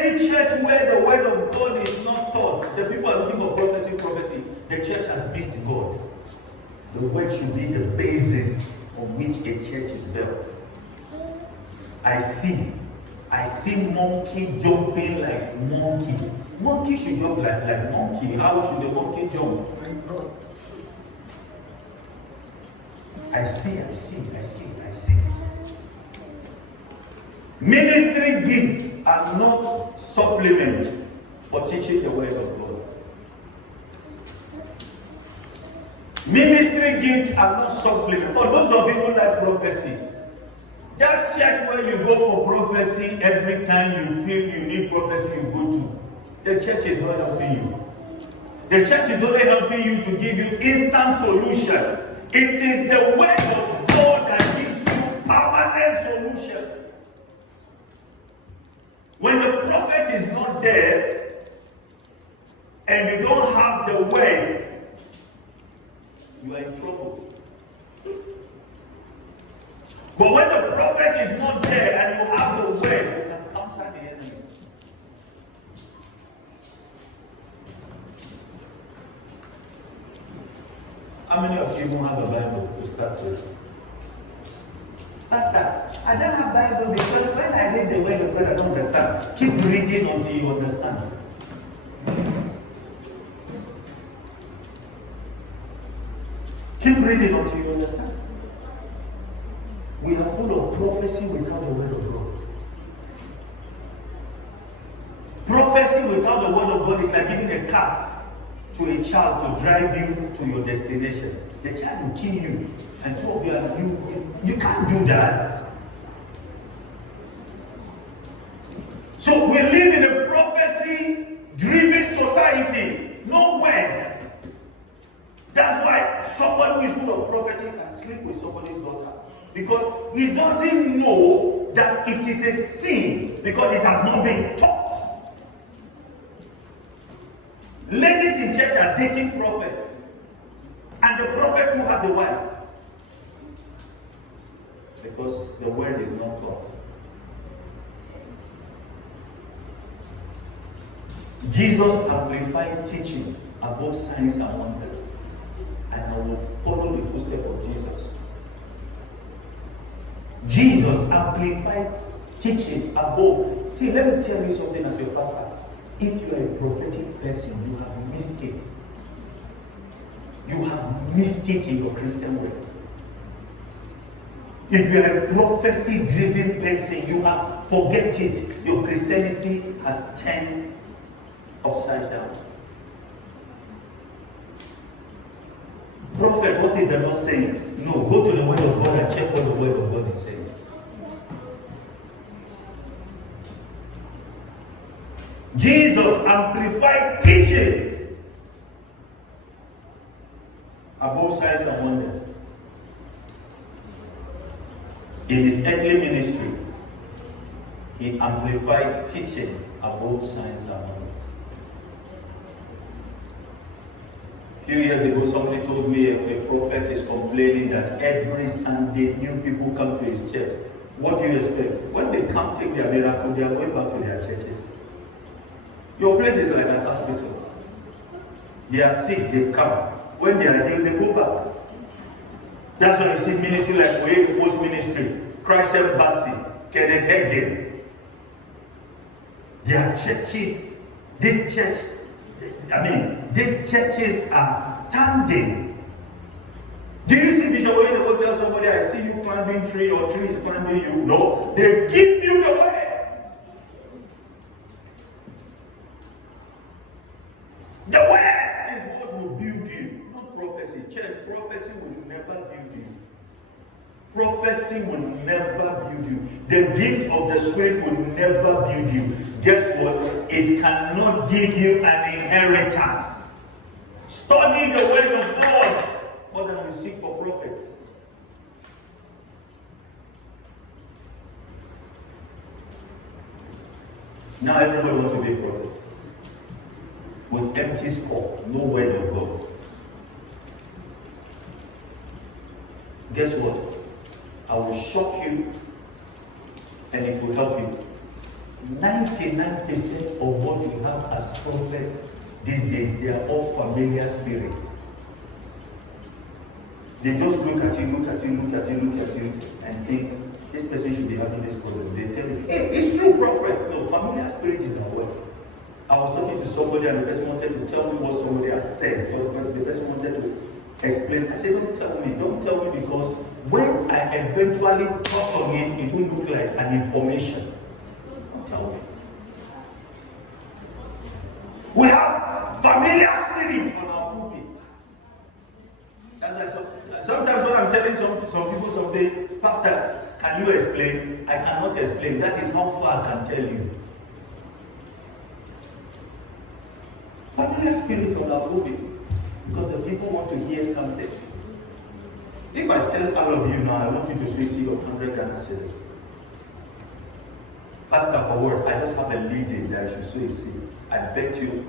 Any church where the word of God is not taught, the people are looking for prophecy, the church has missed God. The word should be the basis on which a church is built. I see monkey jumping like monkey. Monkey should jump like monkey. How should the monkey jump? I see. Ministry gifts are not supplement for teaching the word of God. Ministry gifts are not supplement. For those of you who like prophecy, that church where you go for prophecy every time you feel you need prophecy, you go to, the church is not helping you. The church is only helping you to give you instant solution. It is the word of God that gives you permanent solution. When the prophet is not there and you don't have the word, you are in trouble. But when the prophet is not there and you have the word, you can counter the enemy. How many of you don't have a Bible to start with? Pastor, I don't have Bible because when I read the word of God, I don't understand. Keep reading until you understand. Keep reading until you understand. We are full of prophecy without the word of God. Prophecy without the word of God is like giving a car to a child to drive you to your destination. The child will kill you. And two of you can't do that. So we live in a prophecy-driven society. No word. That's why somebody who is full of prophecy can sleep with somebody's daughter. Because he doesn't know that it is a sin because it has not been taught. Ladies in church are dating prophets. And the prophet who has a wife. Because the word is not taught. Jesus amplified teaching above signs and wonders. And I will follow the footsteps of Jesus. Jesus amplified teaching above. See, let me tell you something as your pastor. If you are a prophetic person, you have missed it. You have missed it in your Christian work. If you are a prophecy-driven person, you have forget it. Your Christianity has turned upside down. Prophet, what is the Lord saying? No, go to the word of God and check what the word of God is saying. Jesus amplified teaching above signs and wonders. In his earthly ministry, he amplified teaching above signs and wonders. A few years ago, somebody told me a prophet is complaining that every Sunday new people come to his church. What do you expect? When they come take their miracle, they are going back to their churches. Your place is like an hospital. They are sick, they come. When they are healed, they go back. That's why you see ministry like Wade Post Ministry, Christ Embassy, Kenneth Hagin. Their churches, these churches are standing. Do you see Bishop when they go tell somebody, I see you climbing tree or tree is climbing you? No, they give you the way. The word is what will build you, not prophecy. Church, prophecy will never build you. Prophecy will never build you. The gift of the Spirit will never build you. Guess what? It cannot give you an inheritance. Study the word of God more than you seek for prophets. Now everybody wants to be a prophet. With empty score, no word of God. Guess what? I will shock you and it will help you. 99% of what we have as prophets these days, they are all familiar spirits. They just look at you, and think, this person should be having this problem. They tell you, hey, it's true, prophet. No, familiar spirit is at work. I was talking to somebody and the person wanted to tell me what somebody has said, but the person wanted to explain. I said, don't tell me because when I eventually touch on it, it will look like an information. Don't tell me. We have familiar spirit on our pulpit. That's why sometimes when I'm telling some people something, Pastor, can you explain? I cannot explain. That is how far I can tell you. Familiar spirit on our pulpit. Because the people want to hear something. If I tell all of you now, I want you to sow a seed of 100 Ghana cedis. Pastor, for what? I just have a leading that I should sow a seed. I bet you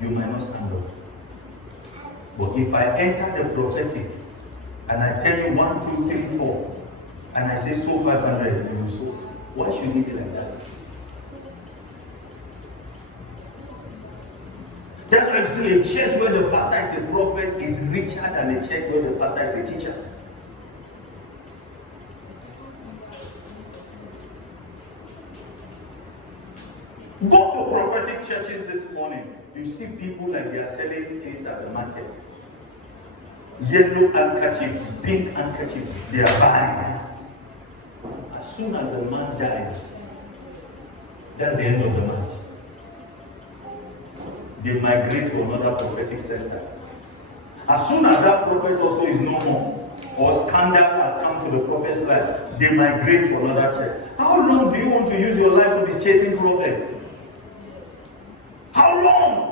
might not stand up. But if I enter the prophetic and I tell you 1, 2, 3, 4, and I say sow 500, you will sow. Why should it be like that? That's why you see a church where the pastor is a prophet is richer than a church where the pastor is a teacher. Go to prophetic churches this morning. You see people like they are selling things at the market. Yellow handkerchief, pink handkerchief, they are buying. As soon as the man dies, that's the end of the month. They migrate to another prophetic center. As soon as that prophet also is no more, or scandal has come to the prophet's life, they migrate to another church. How long do you want to use your life to be chasing prophets? How long?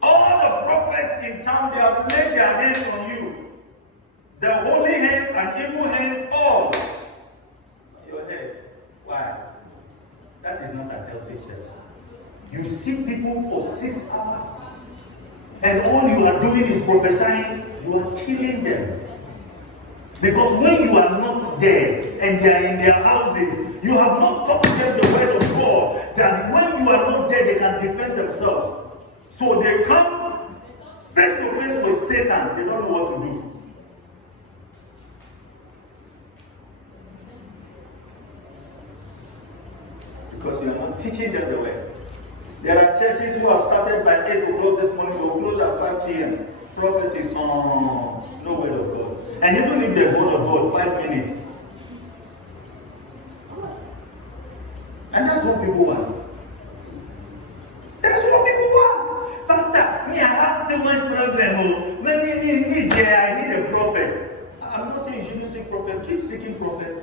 All the prophets in town, they have laid their hands on you. The holy hands and evil hands, all your head. Why? That is not a healthy church. You see people for 6 hours, and all you are doing is prophesying. You are killing them. Because when you are not there and they are in their houses, you have not taught them the word of God, that when you are not there, they can defend themselves. So they come face to face with Satan. They don't know what to do. Because you are not teaching them the way. There are churches who have started by 8 o'clock this morning, will close at 5 p.m. Prophecies on no word of God. And even if there's word of God, 5 minutes. And that's what people want. That's what people want. Pastor, me, I have too much problem. When me there, I need a prophet. I'm not saying you shouldn't seek prophet. Keep seeking prophet.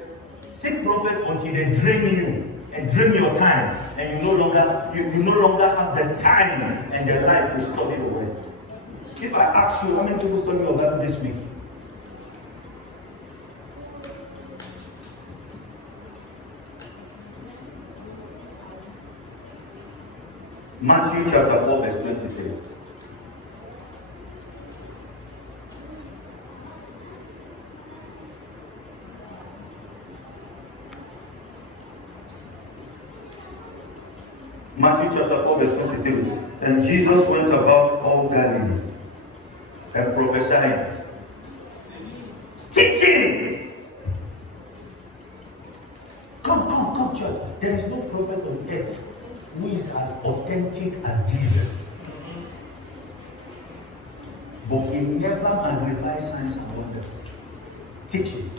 Seek prophet until they drain you. And drain your time, and you no longer have the time and the life to study the word. If I ask you, how many people study your Bible this week? Matthew chapter 4, verse 23. Matthew chapter 4, verse 23. And Jesus went about all Galilee and prophesying, teaching. Come, church. There is no prophet on earth who is as authentic as Jesus. But he never magnified signs and wonders. Teaching.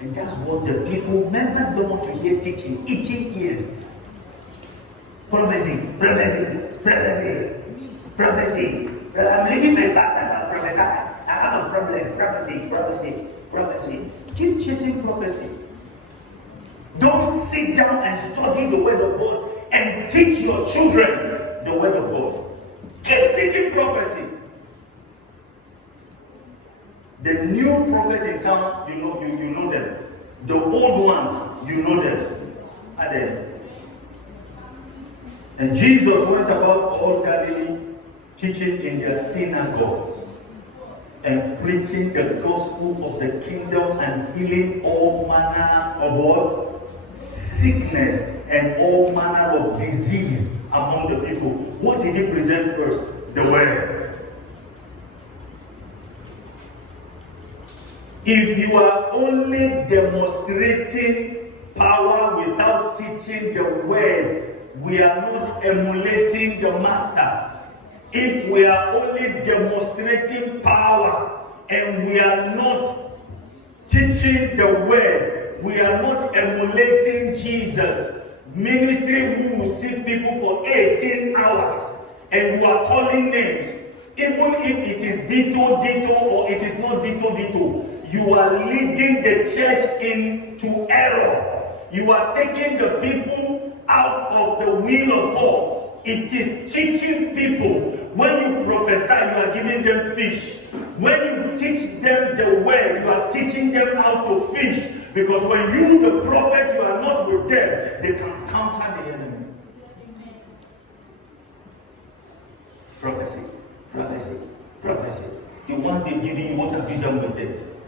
And that's what the people, members don't want to hear teaching, itching ears. Prophecy. I'm living my pastor now, prophesy. I have a problem. Prophecy. Keep chasing prophecy. Don't sit down and study the word of God and teach your children the word of God. Keep seeking prophecy. The new prophet in town, you know them. The old ones, you know them. And Jesus went about all Galilee, teaching in their synagogues. and preaching the gospel of the kingdom and healing all manner of what? Sickness and all manner of disease among the people. What did he present first? The word. If you are only demonstrating power without teaching the word, we are not emulating the master. If we are only demonstrating power and we are not teaching the word, we are not emulating Jesus. Ministry who will see people for 18 hours and you are calling names, even if it is ditto or it is not ditto, you are leading the church into error. You are taking the people out of the will of God. It is teaching people. When you prophesy, you are giving them fish. When you teach them the word, you are teaching them how to fish. Because when you, the prophet, you are not with them, they can counter the enemy. Prophecy, prophecy, prophecy. The one they've given you, what have you done with it?